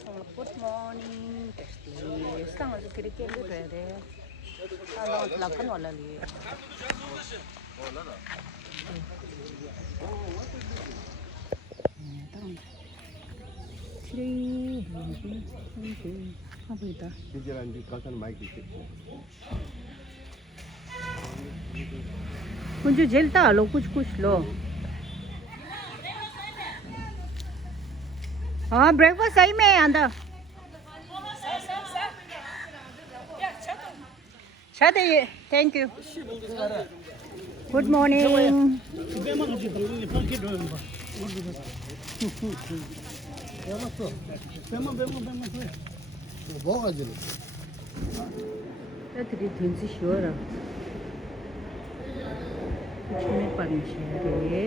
Good morning. Sang aja kiri kiri berde. Kalau lakukan wala li. Apa itu? Jalan di kawasan Mike itu. कुछ झेलता लो कुछ लो हाँ breakfast सही में अंदर शायद ये थैंक यू गुड मॉर्निंग तेरी दिन से श्योर है कुछ नहीं पंचेरे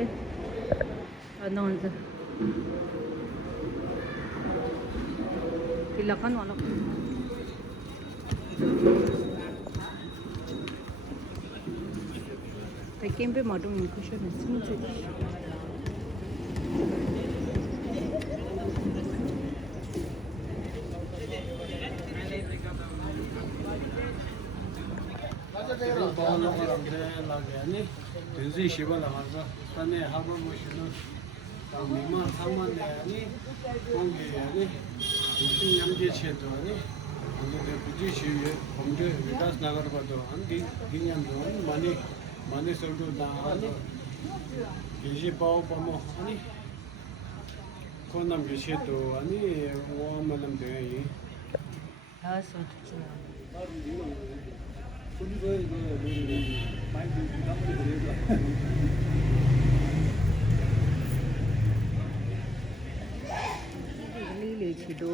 अनौंस किलाkan वाला पेकिंग पे मालूम नहीं कुछ नहीं समझ Denzi shiba la maza, tane haba moshino, mima thangman ne ani, kongi ani, denzi nyamje cheto ani, ande puji shiye, homde vikas nagar bado ani, ginyam do ani, mani soldo da ani, geji bao pamo ani, konam ge cheto ani, wo malam de yi. हाँ सोच ले छी दो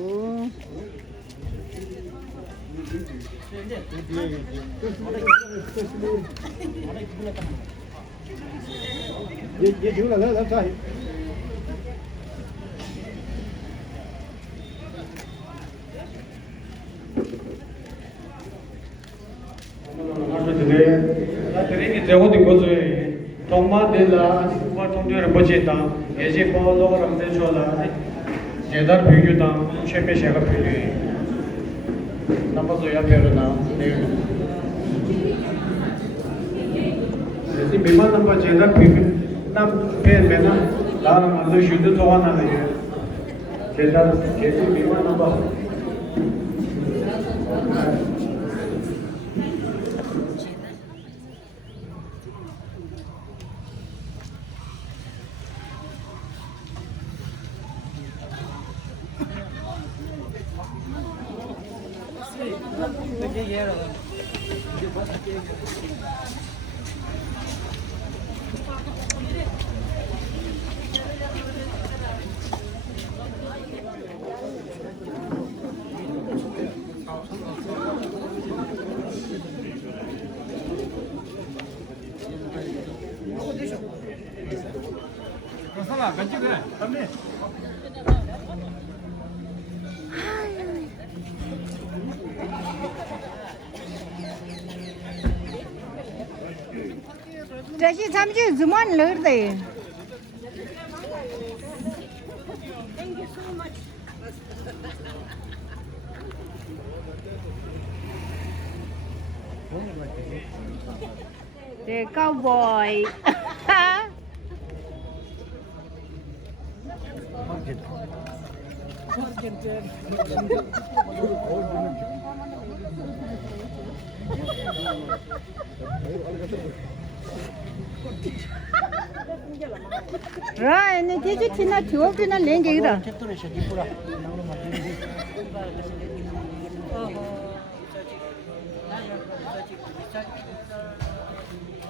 ये क्यों लगा लगता है तेरे देखो देखो जो है तोमा देला वो तुम जो बचे ता ऐसे बहुत लोग रखते चला जेदार भिगो ता शेपे शेगा भिगो नंबर जो या मेरे ना ऐसे बीमार नंबर जेदार भिगो ना पेन में ना लाल मतलब शुद्ध तो आना नहीं है जेदार ऐसे बीमार number Kasala, ganti kare. Tamne. जैसे समझे जुमान लड़ दे The cowboy. Right, and did you see that you open a link either?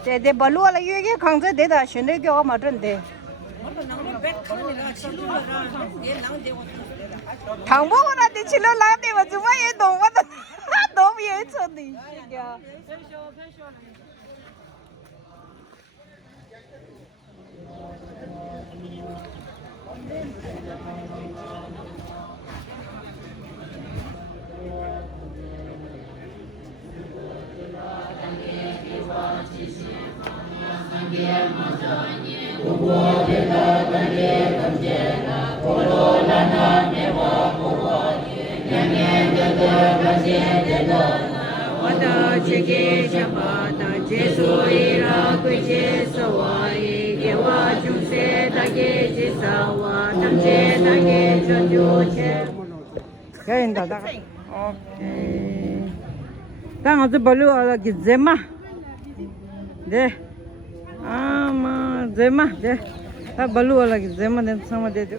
The balloon, you get conquered, they are shouldn't go modern day. Thằng bố nó đi chỉ lo làm đi mà chúng mày đồ quá đồ gì hết rồi đi Kubo kita tadi kerja, kololana nyewa kubo. Wada chege shabada jesu ira kuje sawai gewa jumse dage jesawa tamje dage jojoche. Kain da da. Okay. Tang azu balu ala gizema. De. Ama zema de. Ta balu ala gizema de sama de.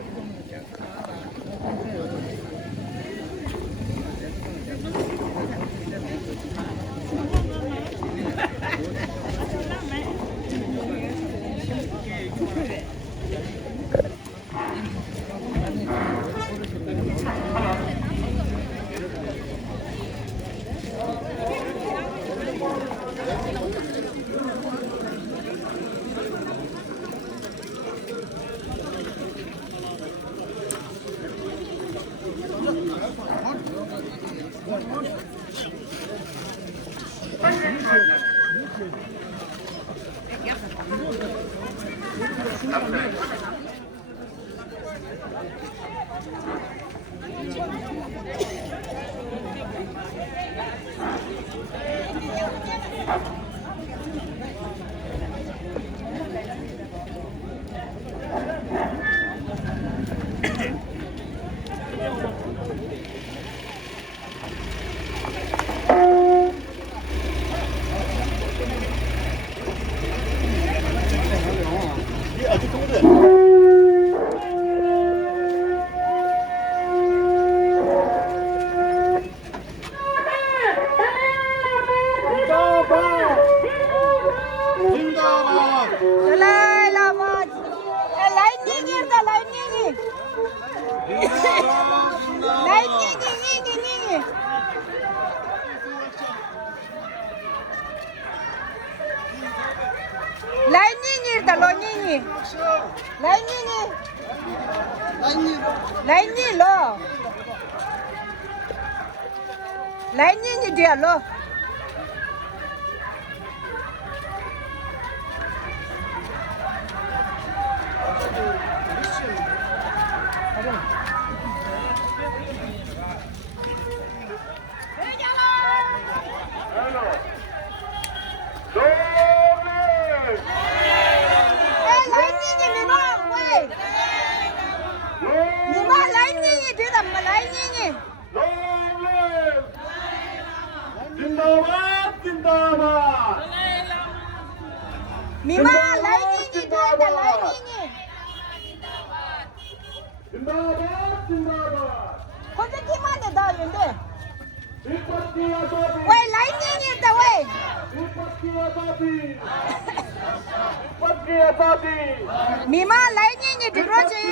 Lainnya dia loh. Mima lainnya dia ada lainnya. Kau tu gimana dah ini? Wei lainnya ni dah wei. Mima lainnya ni di roji.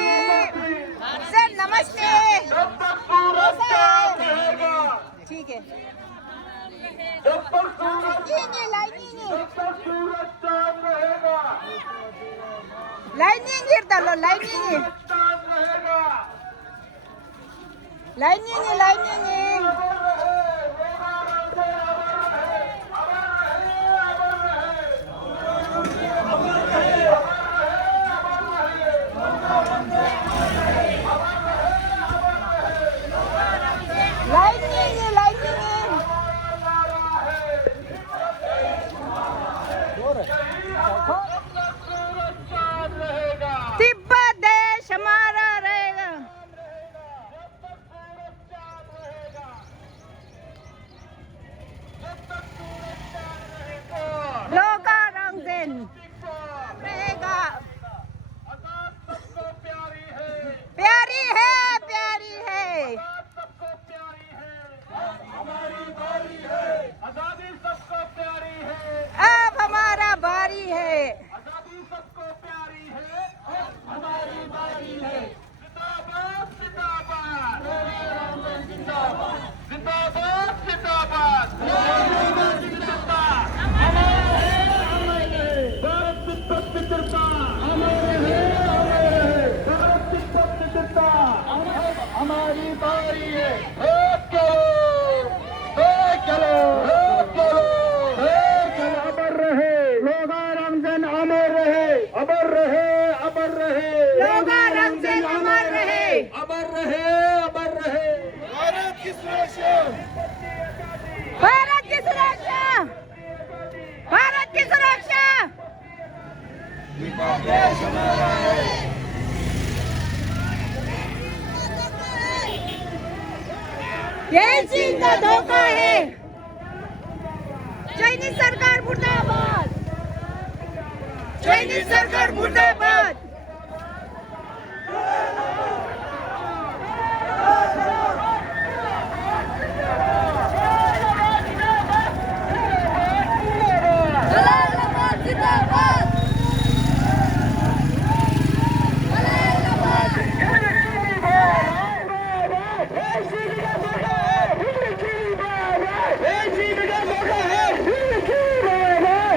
Sir namaste. ठीक है. Lightning गिरता लो lightning. Tibet देश हमारा रहेगा. लोका रंगन रहेगा. प्यारी है प्यारी है. अब हमारा बारी है. हमारी बारी है. अमर रहे लोगा रमजान, अमर रहे, अमर रहे, अमर रहे लोगा रमजान अमर रहे. अमर रहे, अमर रहे. भारत की भारत की सुरक्षा, भारत की सुरक्षा। ये चीन का धोखा है। चाइनीज सरकार मुर्दाबाद, चाइनीज सरकार मुर्दाबाद।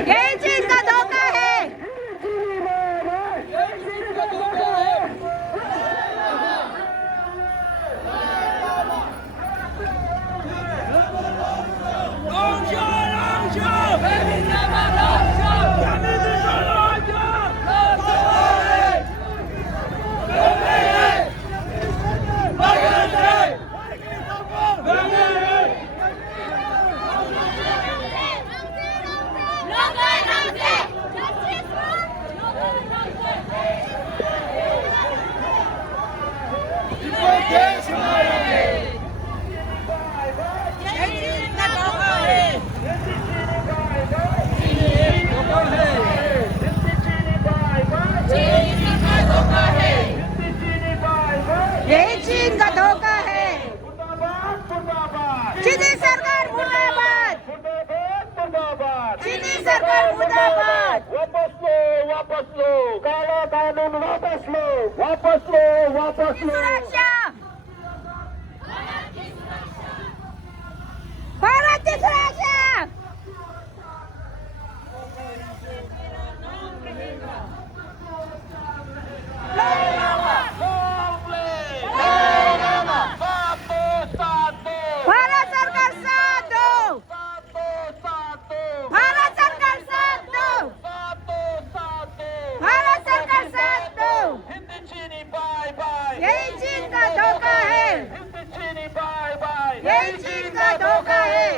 ये चीन का धोखा है। ये चीन का धोखा है। चीनी सरकार मुर्दाबाद, चीनी सरकार मुर्दाबाद। वापस लो, वापस लो, काला कानून वापस लो, वापस लो, वापस लो। सुरक्षा, भारत की सुरक्षा। भारत सरकार साथ दो, भारत सरकार साथ दो, भारत सरकार साथ दो। यही चीन का धोखा है, यही चीन का धोखा है।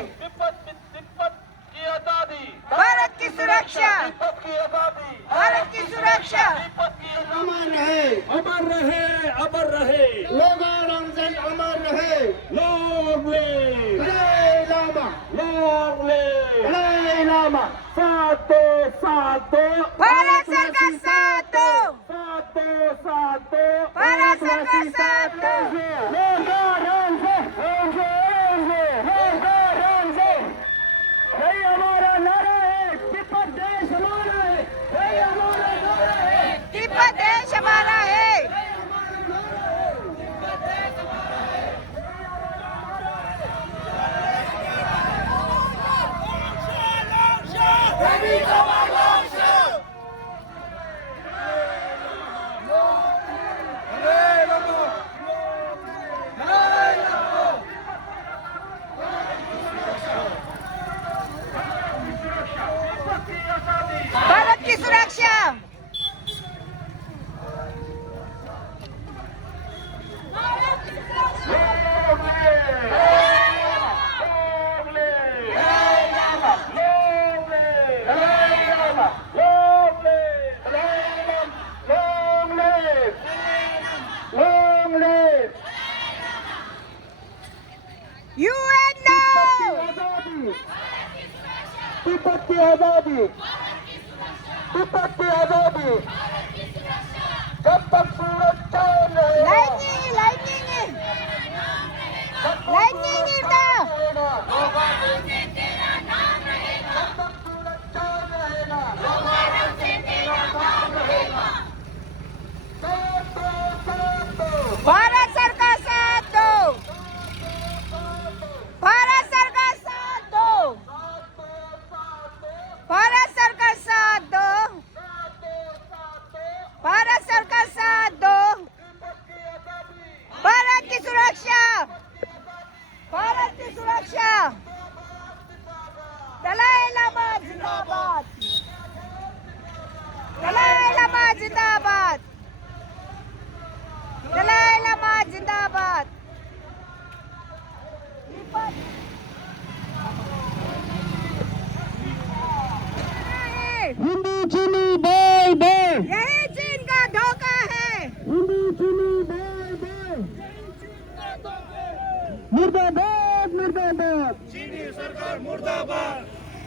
भारत की सुरक्षा, भारत की सुरक्षा। अमर रहे, अमर रहे, अमर रहे। लोगा रमजान अमर रहे। लोग ले, लामा, लोग ले, लामा। साथ दो, साथ दो। भारत सरकार साथ दो, साथ दो, साथ दो। भारत सरकार साथ दो। लोगा रमजान, ये हमारा नारा है, तिब्बत देश हमारा है। ये हमारा नारा है, तिब्बत देश हमारा है। भारत की सुरक्षा, UN no! तिब्बत की आजादी, तिब्बत की आजादी। जब तक सूरज चांद रहेगा, Lightning, lightning, lightning is the. Bharat सरकार साथ दो, भारत सरकार साथ दो, भारत सरकार साथ दो, भारत सरकार साथ दो। भारत की सुरक्षा, भारत की सुरक्षा। दलाई लामा जिंदाबाद, दलाई लामा जिंदाबाद, दलाई लामा जिंदाबाद। हिंदी चीनी बाय बाय, यही चीन का धोखा है। हिंदी चीनी बाय बाय, मुर्दाबाद मुर्दाबाद, चीनी सरकार मुर्दाबाद,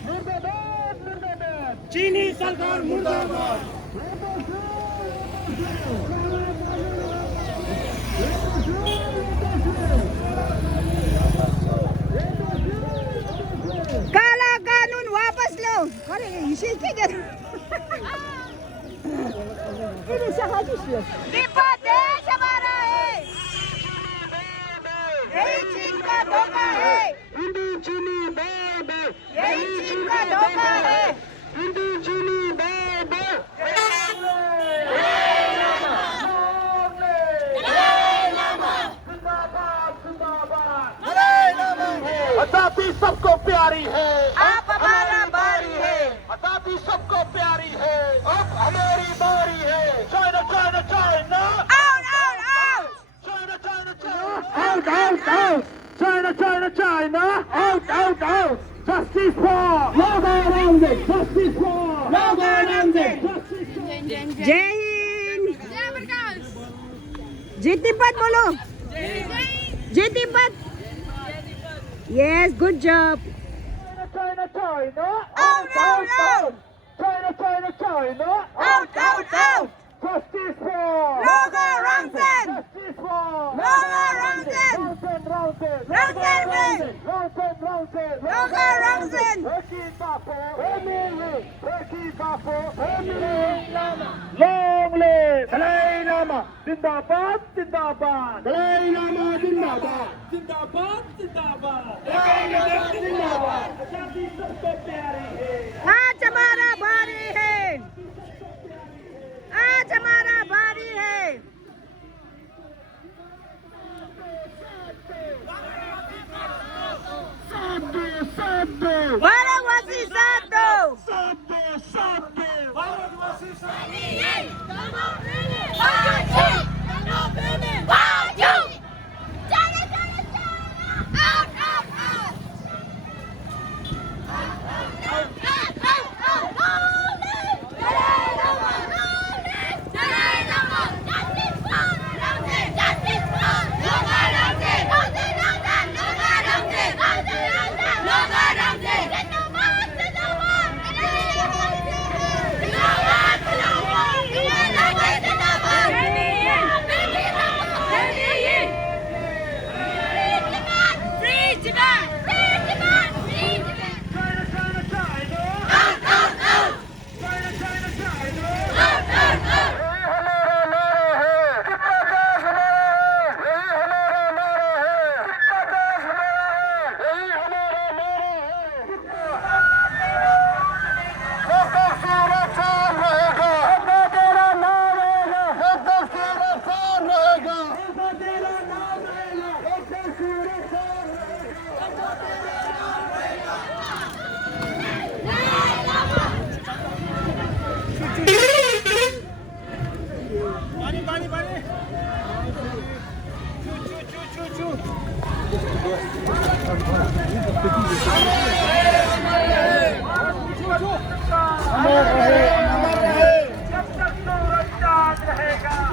मुर्दाबाद मुर्दाबाद, चीनी सरकार मुर्दाबाद। काला कानून वापस लो। अरे इसे क्या कर? दीपा देश हमारा है। यही चीन का धोखा है। हिंदी चीनी बाय बाय, यही चीन का धोखा है। हिंदी चीनी बाय बाय, आजादी सबको प्यारी है, आप हमारा बारी है। आजादी सबको प्यारी है, अब हमारी बारी है। China China China, out out out. China China China, out out out, China China China, out out out. Justice for Logo Ramzan, justice for Logo Ramzan, justice for जय हिंद। जय तिब्बत बोलो। जय Tibet. Yes, good job. China China, Out, out, out. China China China, Out out out. justice for Logo Ramzan. justice for Logo Ramzan. Ramzan Ramzan Ramzan Ramzan Ramzan Logo Ramzan. Turkey Bapo, Emily, Turkey Bapo, Emily Lama, long live Dalai Lama, Zindabad, Zindabad, Dalai Lama, Zindabad, Zindabad, Zindabad, Dalai Lama, Zindabad, आजादी सबको प्यारी है, आज हमारा बारी है। आज हमारा बारी है। Sabdo, Sabdo, भारतवासी साथ दो। Sabdo, Sabdo, भारतवासी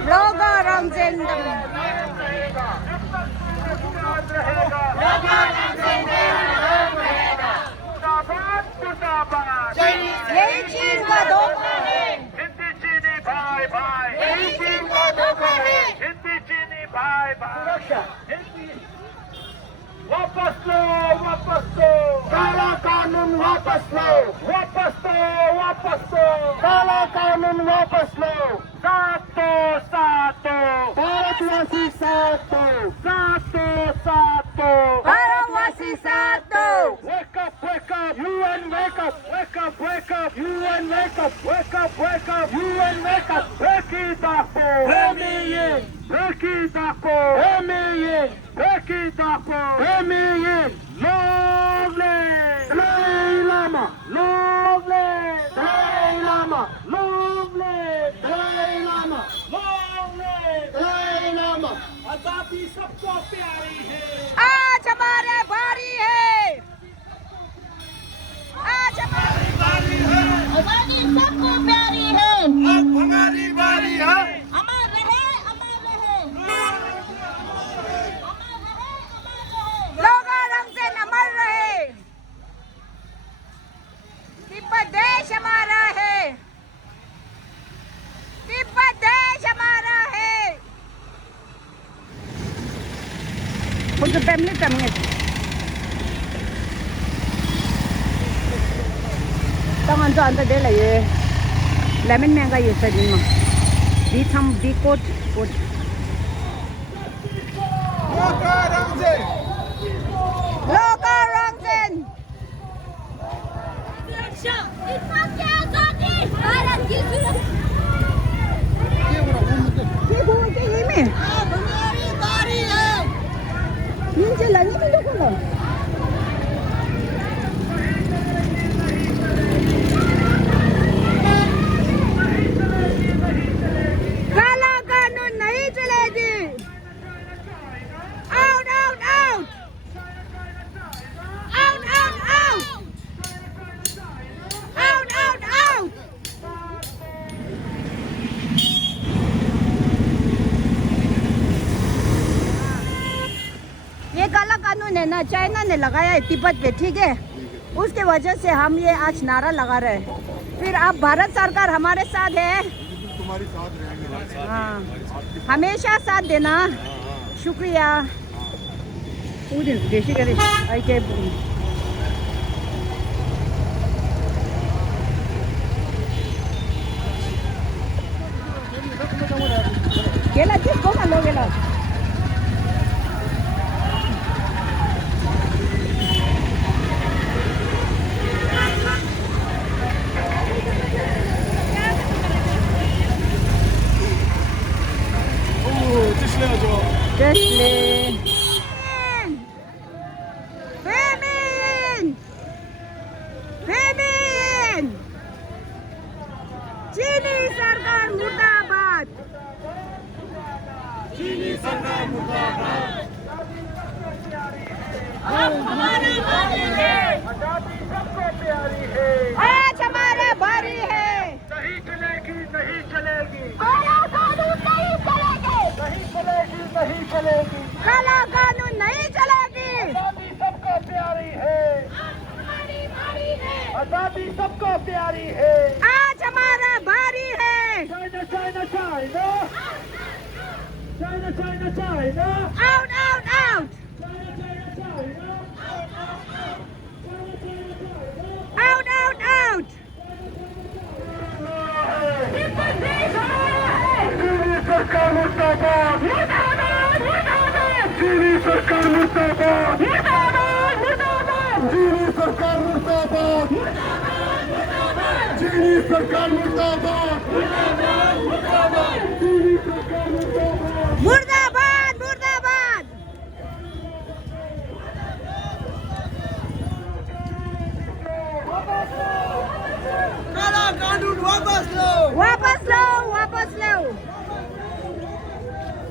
लोगो रमज़ान यही चीन का धोखा है। हिंदी चीनी भाई भाई, यही चीन का धोखा है। हिंदी चीनी भाई भाई, वापस लो, वापस लो, काला कानून वापस लो, वापस लो, वापस लो, काला कानून वापस लो, सातो सातो, भारतवासी सातो, सातो सातो, भारतवासी साथ दो। wake up, UN wake up, wake up, wake up, UN wake up, wake up, wake up, UN wake up, Turkey Dapo, Emiyin, Turkey Dapo, Emiyin, Turkey Dapo, Emiyin, long live Dalai Lama, long live Dalai Lama, long live Dalai Lama, long live Dalai Lama, आजादी सबको प्यारी है, आज हमारे बारी family kami. Tangan tu anda deh lah ye. Lemon mango ye tadi mah. Di tham di kot. Loka Rangzen. काला कानून नहीं चलेगी. Out, out, out. Out, out, out. Out, out, out. ये काला कानून है ना, चाइना ने लगाया है तिब्बत पे, ठीक है. उसके वजह से हम ये आज नारा लगा रहे हैं. फिर अब भारत सरकार हमारे साथ है. तुम्हारी साथ रहेंगे. हाँ, हमेशा साथ देना. शुक्रिया. देशी करे आई के गेला किसको लो गेला. चीनी सरकार मुर्दाबाद. चीनी सरकार मुर्दाबाद. हमारी बारी है. आजादी सबको प्यारी है. आज हमारा बारी है. नहीं चलेगी, नहीं चलेगी. काला कानून नहीं चलेगी. नहीं चलेगी, नहीं चलेगी. काला कानून नहीं चलेगी. आजादी सबको प्यारी है. हमारी बारी है. आजादी सबको प्यारी है. आज हमारा बारी है. China China China. China China China. Out out out. Out out out. चीनी सरकार मुर्दाबाद. चीनी सरकार मुर्दाबाद. चीनी सरकार मुर्दाबाद. चीनी सरकार मुर्दाबाद. चीनी सरकार मुर्दाबाद. मुर्दाबाद मुर्दाबाद. काला कानून वापस लो. वापस लो, वापस लो.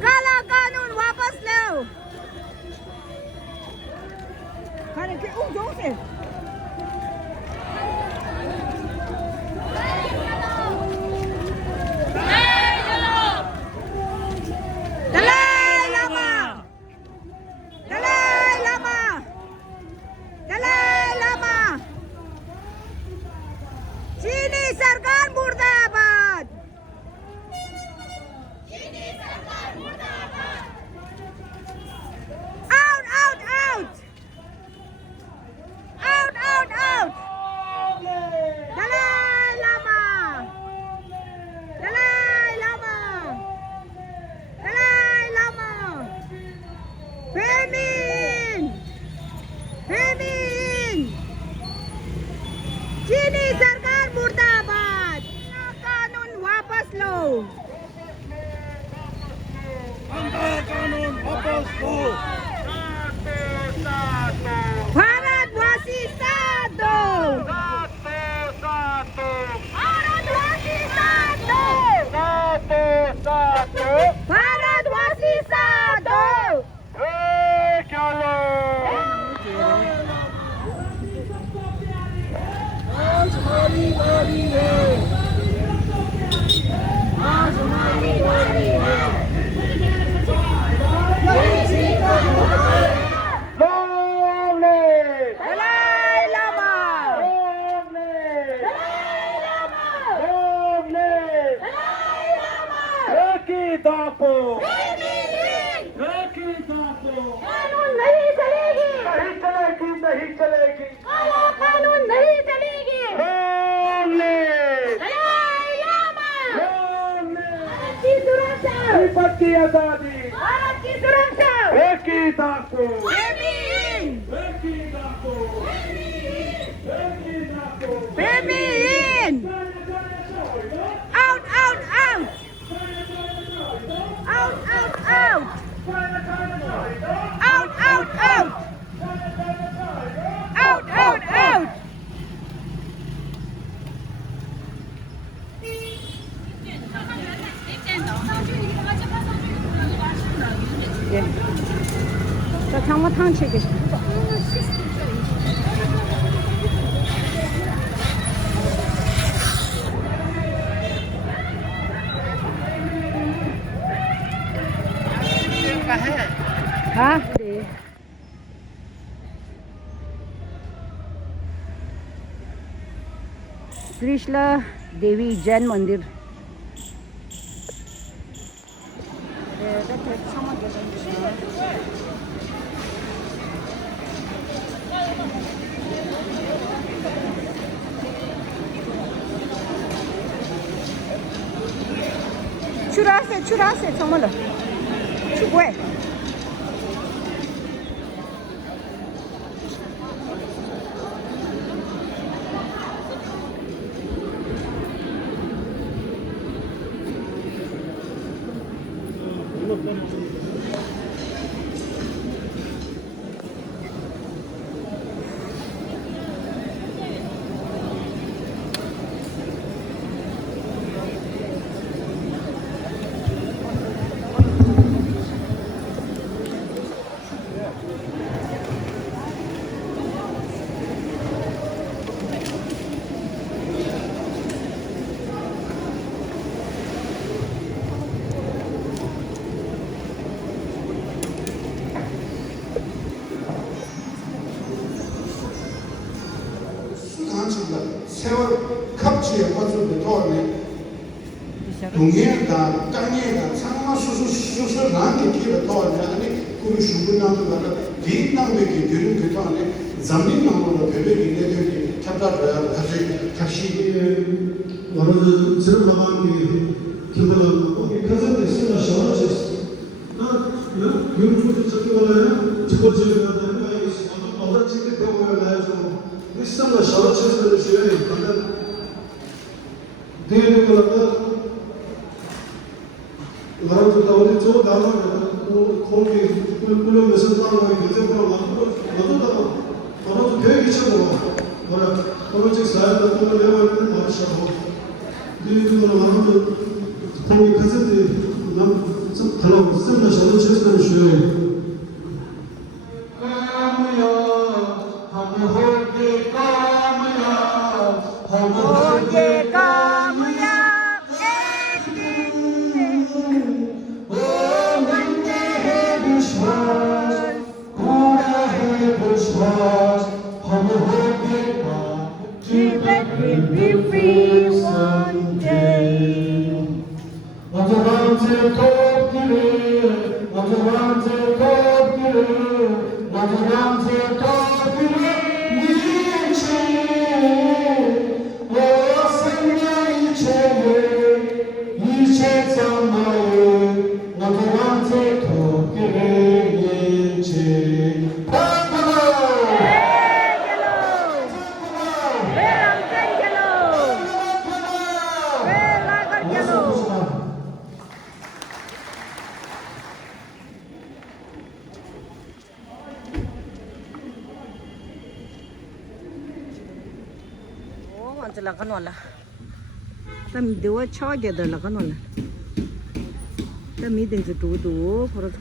काला कानून वापस लो. खाने के जोर से. Dalai Lama. Dalai Lama. Dalai Lama. चीनी सरकार मुर्दाबाद. चीनी सरकार मुर्दाबाद. Out out out. Out out out. Dalai Lama. Dalai Lama. Dalai Lama. Famine. Famine. चीनी सरकार मुर्दाबाद. कानून वापस लो. कानून वापस लो. भारतवासी साथ दो. भारतवासी साथ दो. भारतवासी साथ दो. आज हमारी बारी है. आज हमारी बारी है. दलाई लामा. दापो. कानून नहीं की आजादी, भारत की सुरक्षा, एक ही डाको, Baby in, एक ही डाको, एक ही डाको। baby in, out, out, out, out, out, out, out, out, out, out, out, out. 예. 저 장마탕 치기 싶다. हाँ त्रिशला देवी जैन मंदिर 추라세 정말로 추구해 세월 갑치에 빠져도 도안에 동해다 땅에다 상마 수수 나한테 기회 도안에 아니 우리 수분나도 가라 빈당백이 되는 그 도안에 잠님 나무로 베베기 내들이 찾아줘야 다시 말하는 저런 나가기 기분 거기 가서도 쓰나 셔러졌어 영주도 저기 와요 저거 저기 와요 어디 찍게 되고 와요 비싼 셔러체스를 쉬어야 간다 되는 거라도 나라도 나오는 저 나라가 거기 꿀면서 나라가 이제부터 나도 계획이 쳐고 뭐라 그렇지 사야도 또 내가 말하셔 뒤로 나가면 거기 가서도 남 달라고 쓴다 셔러체스를 쉬어야 lakan wala tam dewa cha ge da lakan wala tam mi ding tu khorot